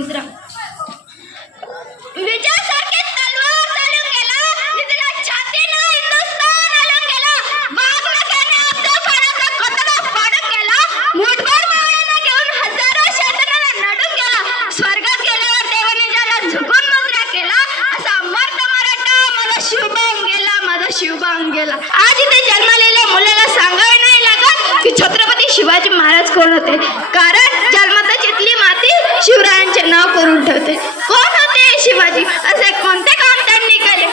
मुद्रा. विजयासारखी तलवार चालून गेला, तिथला छातीनं हिंदुस्थान हलून गेला. वाघनखाने अफजलखानाचा कतडा फाडून गेला. मुठभर मावळ्यांना घेऊन हजारो शस्त्रांना नडून गेला. स्वर्गात गेल्यावर देवाने ज्याला झुकून मुजरा केला, असा मर्द मराठा माझा शिवबाग गेला, माझा शिवबाग गेला. आज इथे जन्मलेल्या मुलाला सांगावे नाही लागत की छत्रपती शिवाजी महाराज कोण होते, कारण जन्मातच इथली माती शिवरायांचे नाव करून ठेवते. कोण होते शिवाजी, असे कोणते काम त्यांनी केले?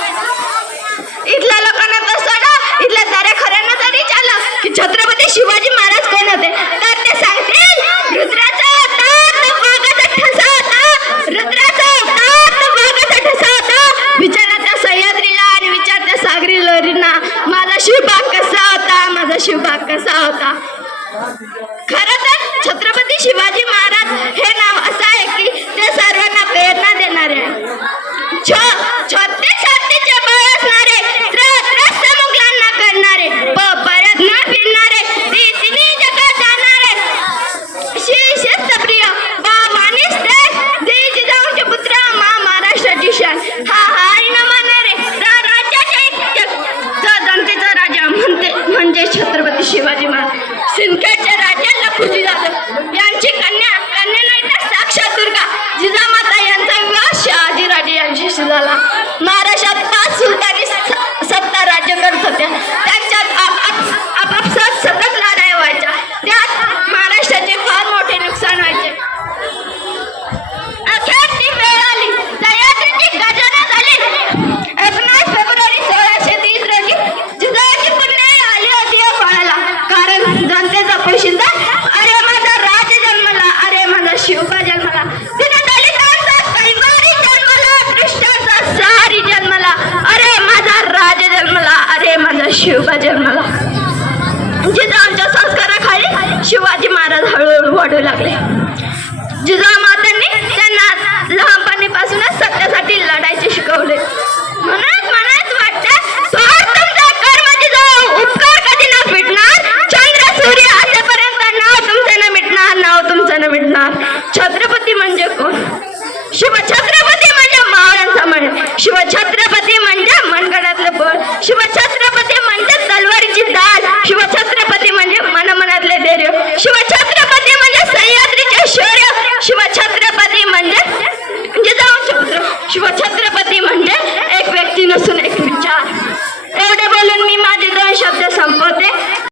इथल्या लोकांना तर सोडा, इथल्या साऱ्या खऱ्यांना तरी विचारलं की छत्रपती शिवाजी महाराज कोण होते, तर ते सांगतील रुद्राचा अवतार तो वाघाचा ठसा होता, रुद्राचा अवतार तो वाघाचा ठसा होता. विचारा त्या सह्याद्रीला आणि विचार त्या सागरी लोरींना, माझा शिवबाग कसा होता, माझा शिवबाग कसा होता. खरं तर छत्रपती शिवाजी महाराज हे नाव असं आहे की ते सर्वांना प्रेरणा देणारे आहे. छत्तीचे बळ असणारे, त्रस्त मुघलांना करणारे, परत न फिरणारे, तिन्ही जगात जाणारे, शिस्तप्रिय बाबांनी श्रेष्ठ, जय जिजाऊंचे पुत्र, महाराष्ट्राची शान, हा हारी न मानणारे, राज्याचे जनतेचा राजा म्हणजे छत्रपती शिवाजी महाराज. सिंदखेडचे राजा लखुजी जाधव यांची कन्या नाही तर साक्षात दुर्गा जिजामाता यांचा विवाह शहाजीराजे यांच्याशी झाला. महाराष्ट्रात 5 सुलतानी सत्ता राज्य करत होत्या. त्यांच्यात आपापसात सतत लढाया व्हायच्या. त्यात महाराष्ट्राचे फार मोठे नुकसान व्हायचे. अखेर ती वेळ आली, सह्याद्रीची गर्जना झाली. 19 फेब्रुवारी 1630 रोजी जिजाऊची पुण्याई आली होती या फळाला, कारण जनतेचा पोशिंदा अरे माझा राज जन्मला, अरे माझा शिवबा जन्मला. तिने दलितांचा कैवारी जन्मला, दृष्टांचा सहारी जन्मला, अरे माझा राज जन्मला, अरे माझा शिवबा जन्मला. जिजाऊंच्या संस्काराखाली शिवाजी महाराज हळूहळू वाढू लागले. जिजामातांनी त्यांना लहानपणीपासूनच सत्यासाठी लढायचे शिकवले. म्हणूनच वाटतं थोर तुमचा कर्म जिजाऊ, उपकार कधी न फिटणार, चंद्र सूर्य असेपर्यंत नाव तुमचं न मिटणार, नाव तुमचं न मिटणार. छत्रपती म्हणजे कोण? शिवछत्रपती म्हणजे मावळ्यांचा मण, शिवछत्रपती म्हणजे मनगडातलं बळ, शिवछत्रपती म्हणजे तलवारीची दाल, शिवछत्रपती म्हणजे मनमनातले धैर्य, शिवछत्रपती म्हणजे सह्याद्रीचे शौर्य, शिवछत्रपती म्हणजे जिजाऊंचे पुत्र, शिवछत्रपती म्हणजे एक व्यक्ती नसून एक विचार. एवढे बोलून मी माझे 2 शब्द संपवते.